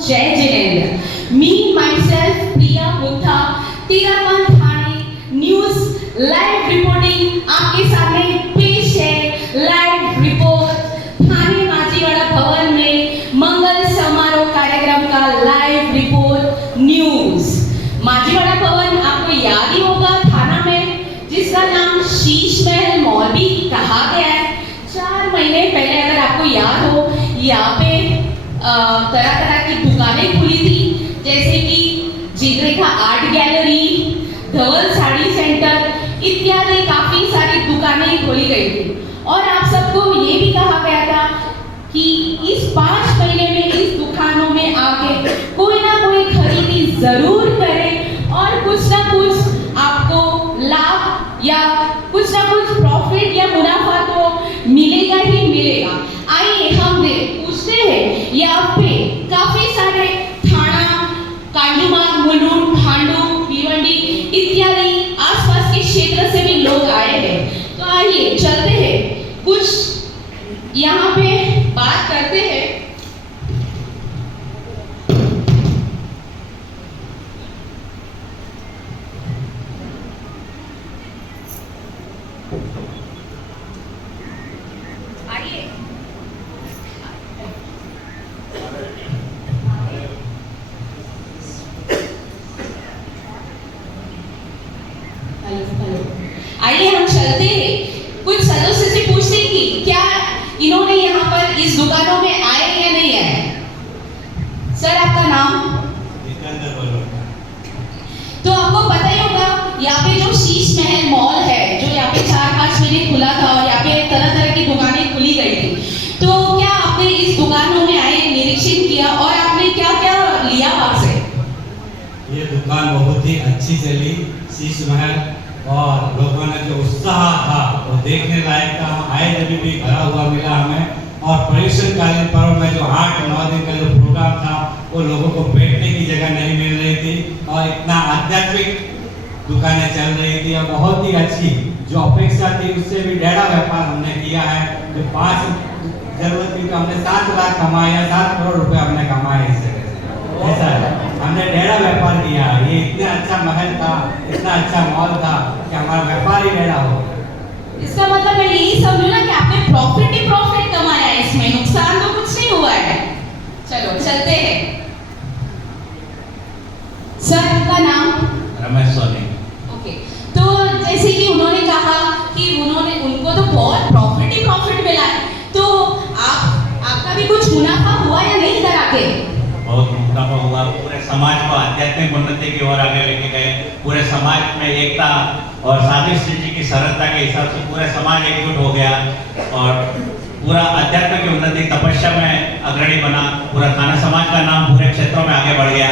जय जिनेंद्र। मी माइसेल्फ प्रिया मुथा, टीरापन थाने news live reporting आपके सामने पेश है। लाइव रिपोर्ट थाने माजीवाड़ा भवन में मंगल समारोह कार्यक्रम का लाइव रिपोर्ट न्यूज। माजीवाड़ा भवन आपको याद ही होगा, थाना में जिसका नाम शीश महल मॉल भी कहा गया है। 4 महीने पहले अगर आपको याद हो, यहाँ पे तरह तरह की दुकानें खुली थी, जैसे कि जिग्रेखा आर्ट गैलरी, धवल साड़ी सेंटर इत्यादि काफी सारी दुकानें खोली गई थी। और आप सबको ये भी कहा गया था कि इस 5 महीने में इस दुकानों में आके कोई ना कोई खरीदी जरूर करें और कुछ ना कुछ आपको लाभ या कुछ ना कुछ प्रॉफिट या मुनाफा तो मिलेगा ही मिलेगा। आइए हम पूछते हैं, यहाँ पे काफी सारे थाना, कांडूमार्ग, मुलुंड, भांडू, भिवंडी इत्यादि आसपास के क्षेत्र से भी लोग आए हैं। तो आइए चलते हैं, कुछ यहाँ पे बात करते हैं। आइए हम चलते हैं, कुछ सदस्य से पूछते हैं कि क्या इन्होंने यहाँ पर इस दुकानों में आए या नहीं आए। सर आपका नाम? तो आपको पता ही होगा, यहाँ पे जो शीश महल मॉल है, जो यहाँ पे 4-5 महीने खुला था और यहाँ पे तरह तरह की दुकानें खुली गई थी, तो क्या आपने इस दुकानों में आए, निरीक्षण किया और आपने क्या क्या लिया वहां से? ये दुकान बहुत ही अच्छी चली, शीश महल, और लोगों ने जो उत्साह था वो देखने लायक था। हम आए जब भी भरा हुआ मिला हमें, और पर्युषणकालीन पर्व में जो 8-9 दिन का जो प्रोग्राम था वो लोगों को बैठने की जगह नहीं मिल रही थी, और इतना आध्यात्मिक दुकानें चल रही थी और बहुत ही अच्छी, जो अपेक्षा थी उससे भी डेढ़ा व्यापार हमने किया है। जो 5 जरूरत थी तो हमने 7 लाख कमाया, 7 करोड़ रुपए हमने कमाए इस जगह से। ऐसा है, हमने डेढ़ा व्यापार किया। ये इतना अच्छा महल था, इतना अच्छा मॉल था कि हमारा व्यापार ही डेढ़ा हो गया। इसका मतलब मैं यही समझू ना कि आपने प्रॉफिट ही प्रॉफिट कमाया है, इसमें नुकसान तो कुछ नहीं हुआ है। चलो चलते हैं। सर आपका नाम? रमेश सोनी। ओके, तो जैसे कि उन्होंने कहा कि उनको तो बहुत प्रॉफिट ही प्रॉफिट मिला है, तो आपका भी कुछ मुनाफा हुआ या नहीं इधर आके? बहुत मुनाफा हुआ, पूरे समाज को आध्यात्मिक उन्नति की ओर आगे लेके गए। पूरे समाज में एकता और साधु जी की सरलता के हिसाब से पूरे समाज एकजुट हो गया और पूरा अध्यात्म की उन्नति, तपस्या में अग्रणी बना। पूरा थाना समाज का नाम पूरे क्षेत्रों में आगे बढ़ गया।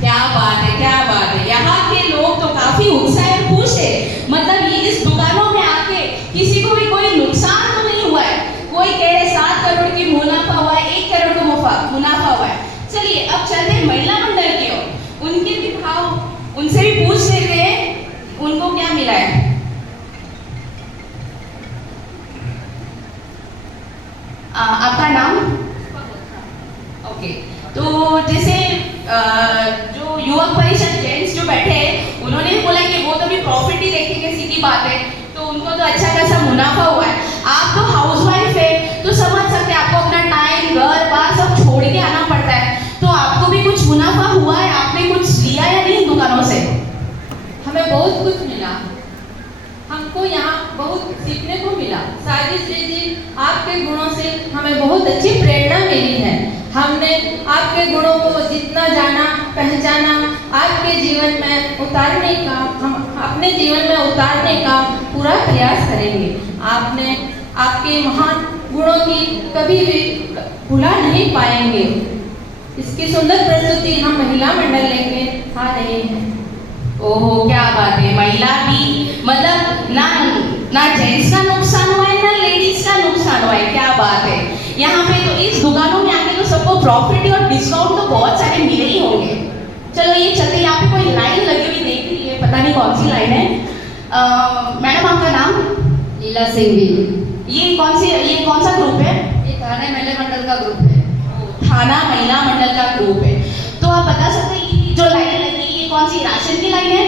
क्या बात है, क्या बात है। यहाँ के लोग तो काफी उत्साह और खुश है। मतलब ये इस दुकानों में आके किसी को भी कोई नुकसान तो नहीं हुआ है। कोई कह रहे 7 करोड़ की मुनाफा हुआ है, 1 करोड़ का मुनाफा हुआ है। चलिए अब चलते हैं महिला मंडल की ओर, उनके भी भाव उनसे भी पूछ लेते हैं, उनको क्या मिला है। आपका नाम? ओके, तो जैसे जो युवक परिषद जेंट्स जो बैठे हैं, उन्होंने बोला कि वो तो भी प्रॉफिट ही देखेंगे, सीधी बात है, तो उनको तो अच्छा खासा मुनाफा हुआ है। आप तो हाउसवाइफ है तो समझ सकते हैं, आपको अपना टाइम, घर बार सब छोड़ के आना पड़ता है, तो आपको भी कुछ मुनाफा हुआ है? आपने कुछ लिया या नहीं दुकानों से? हमें बहुत कुछ मिला, हमको यहाँ बहुत सीखने को मिला। साजिश जी, आपके गुणों से हमें बहुत अच्छी प्रेरणा मिली है। हमने आपके गुणों को जितना जाना, पहचाना, आपके जीवन में उतारने का, हम अपने जीवन में उतारने का पूरा प्रयास करेंगे। आपने आपके महान गुणों की कभी भी भुला नहीं पाएंगे। इसकी सुंदर प्रस्तुति हम महिला मंडल लेके आ रहे हैं। ओहो, क्या बात है। महिला भी मतलब ना जेंट्स का नुकसान हुआ है, ना लेडीज का नुकसान हुआ है। क्या बात है। यहाँ पे तो इस दुकानों में आके तो सबको प्रॉफिट और डिस्काउंट तो बहुत सारे मिले ही होंगे। चलो ये चलते, यहाँ पे कोई लाइन लगी हुई देख रही है, पता नहीं कौन सी लाइन है। मैडम आपका नाम? लीला सिंह भी। ये कौन सा ग्रुप है? ये थाने महिला मंडल का ग्रुप है। थाना महिला मंडल का ग्रुप है। तो आप बता सकते हैं कि जो लाइन लगी है ये कौन सी राशन की लाइन है?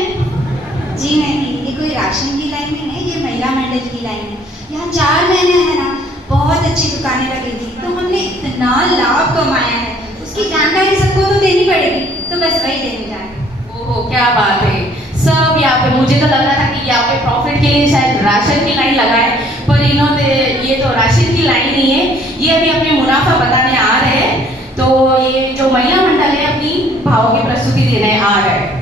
जी नहीं, ये कोई राशन की लाइन नहीं है, ये महिला मंडल की लाइन है। यहाँ 4 महीने है ना, बहुत अच्छी दुकानें लगी थी, तो हमने इतना लाभ कमाया है, उसकी जानकारी सबको तो देनी पड़ेगी, तो बस वही देने जा रहे हैं। ओहो, क्या बात है। सब यहाँ पे, मुझे तो लग रहा था कि यहाँ पे प्रॉफिट के लिए शायद राशन की लाइन लगाए, पर इन्होंने ये तो राशन की लाइन नहीं है, ये अभी अपने मुनाफा बताने आ रहे हैं। तो ये जो महिला मंडल है अपनी भावों की प्रस्तुति देने आ रहा है।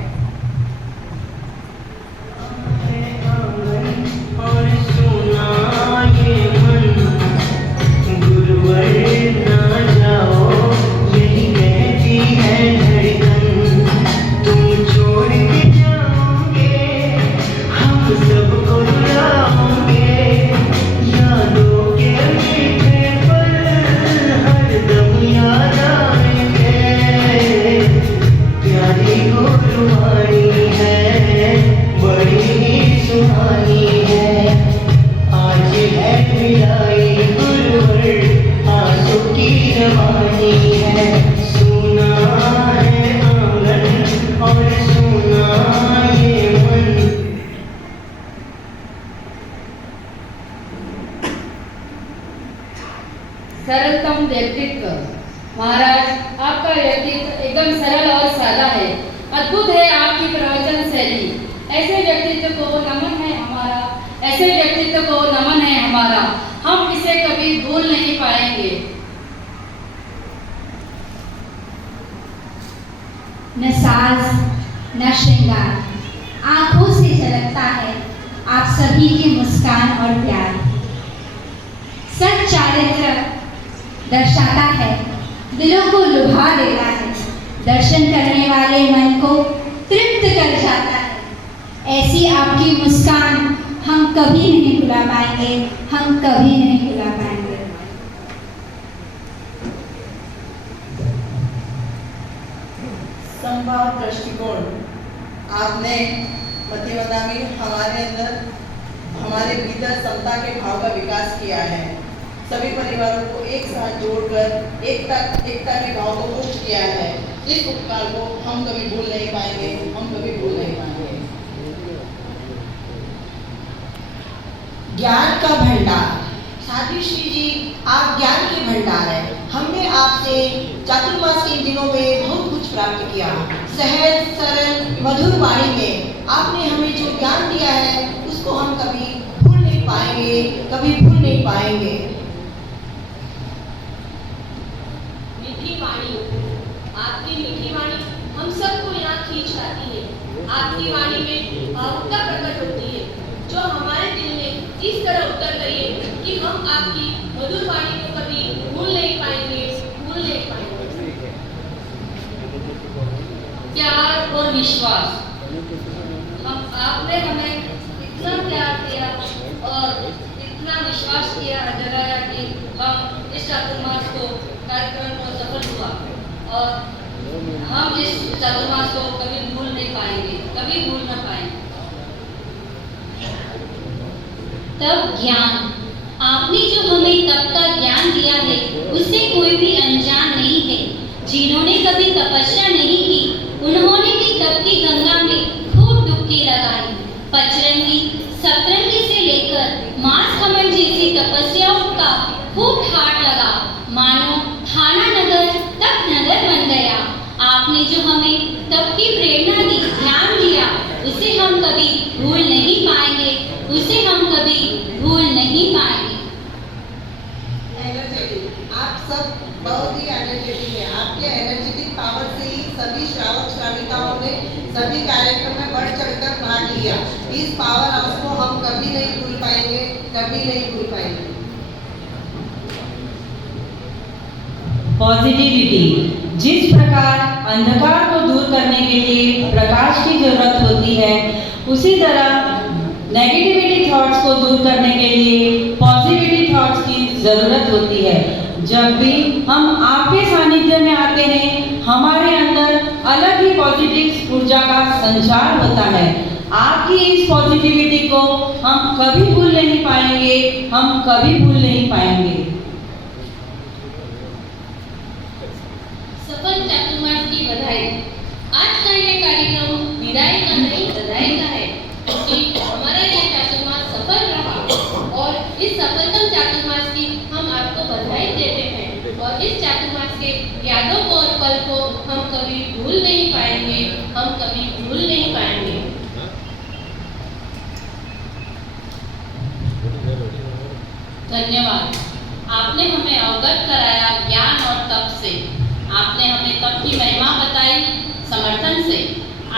सरलतम व्यक्तित्व। महाराज, आपका व्यक्तित्व एकदम सरल और सादा है। अद्भुत है आपकी प्रवचन शैली। ऐसे व्यक्तित्व को नमन है हमारा, ऐसे व्यक्तित्व को नमन है हमारा। हम इसे कभी भूल नहीं पाएंगे। न साज न श्रृंगार, आंखों से झलकता है आप सभी की मुस्कान और प्यार। सच चारित्र दर्शाता है, दिलों को लुभा देता है, दर्शन करने वाले मन को तृप्त कर जाता है। ऐसी आपकी मुस्कान हम कभी नहीं भुला पाएंगे, हम कभी नहीं भुला पाएंगे। संभाव दृष्टिकोण आपने मध्यमता में हमारे अंदर, हमारे भीतर समता के भाव का विकास किया है। सभी परिवारों को एक साथ जोड़कर एकता के भाव को पुष्ट किया है। इस उपकार को हम कभी भूल नहीं पाएंगे, हम कभी भूल नहीं पाएंगे। ज्ञान का भंडार, साध्वी जी आप ज्ञान के भंडार है। हमने आपसे चातुर्मास के दिनों में बहुत कुछ प्राप्त किया। सहज सरल मधुर वाणी में आपने हमें जो ज्ञान दिया है उसको हम कभी भूल नहीं पाएंगे, कभी भूल नहीं पाएंगे। मीठी वाणी, आपकी मीठी वाणी हम सबको यहाँ खींच लाती है। आपकी वाणी में भावुकता प्रकट होती है जो हमारे दिल में इस तरह उतर गई है कि हम आपकी मधुर वाणी को कभी भूल नहीं पाएंगे, भूल नहीं पाएंगे। प्यार और विश्वास, आपने हमें इतना प्यार किया और इतना विश्वास किया, जगाया कि हम इस चातुर्मास को कार्यक्रम को सफल हुआ और हम इस चातुर्मास को कभी भूल नहीं पाएंगे, कभी भूल ना पाएंगे। तब ज्ञान, आपने जो हमें तप का ज्ञान दिया है उससे कोई भी अनजान नहीं है। जिन्होंने कभी तपस्या नहीं की उन्होंने भी तप की गंगा में खूब डुबकी लगाई। पचरंगी सतरंगी से लेकर मांस हवन जैसी तपस्याओं का खूब ठाट लगा, मानो थाना नगर तप नगर बन गया। आपने जो हमें तप की प्रेरणा दी, ध्यान दिया, उसे हम कभी भूल नहीं पाएंगे, उसे हम कभी भूल नहीं पाएंगे। एनर्जेटिक, आप सब बहुत ही एनर्जेटिक है। आपके एनर्जेटिक पावर से ही सभी श्रावक श्राविकाओं ने सभी कार्यक्रम में बढ़ चढ़कर भाग लिया। इस पावर हाउस को हम कभी नहीं भूल पाएंगे, कभी नहीं भूल पाएंगे। पॉजिटिविटी, जिस प्रकार अंधकार को दूर करने के लिए प्रकाश की जरूरत होती है, उसी तरह नेगेटिविटी थॉट्स को दूर करने के लिए पॉजिटिविटी थॉट्स की जरूरत होती है। जब भी हम आपके सानिध्य में आते हैं, हमारे अंदर अलग ही पॉजिटिव ऊर्जा का संचार होता है। आपकी इस पॉजिटिविटी को हम कभी भूल नहीं पाएंगे, हम कभी भूल नहीं पाएंगे। की बधाई। आज का ये कार्यक्रम विदाई का नहीं बधाई का है, क्योंकि हमारा ये चातुर्मास सफल रहा और इस सफलतम चातुर्मास की हम आपको बधाई देते हैं। और इस चातुर्मास के यादों को और पल को हम कभी भूल नहीं पाएंगे, हम कभी भूल नहीं पाएंगे। धन्यवाद। आपने हमें अवगत कराया ज्ञान और तप से। आपने हमें तप की महिमा बताई समर्थन से।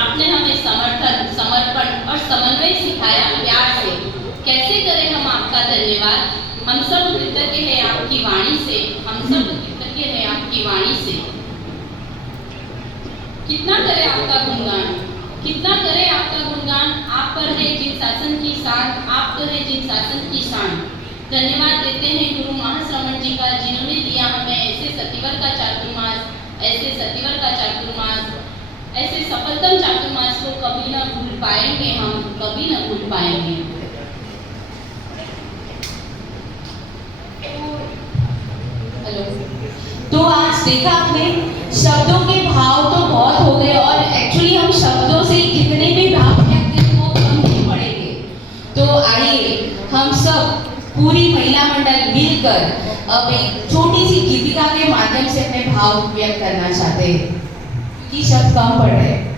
आपने हमें समर्थन, समर्पण और समन्वय सिखाया प्यार से। कैसे करें हम आपका धन्यवाद। हम सब कृतज्ञ हैं आपकी वाणी से, हम सब कृतज्ञ हैं आपकी वाणी से। कितना करें आपका गुणगान, कितना करें आपका गुणगान। आप पर है जिन शासन की शान, आप पर है जिन शासन की शान। धन्यवाद देते हैं गुरु महाश्रवण जी का, जिन्होंने दिया हमें ऐसे सतिवर का चातुर्मास, ऐसे सतिवर का चातुर्मास, ऐसे सफलतम चातुर्मास को कभी ना भूल पाएंगे, हम कभी ना भूल पाएंगे। हेलो। तो आज देखा आपने, शब्दों के भाव तो बहुत हो गए और एक्चुअली हम शब्दों से कितने भी भाव व्यक्त करें वो कम नहीं पड़ेंगे। तो आइए हम सब पूरी महिला मंडल मिलकर अब एक छोटी सी गीतिका के माध्यम से अपने भाव व्यक्त करना चाहते हैं, कि शब्द कम पड़ रहे हैं।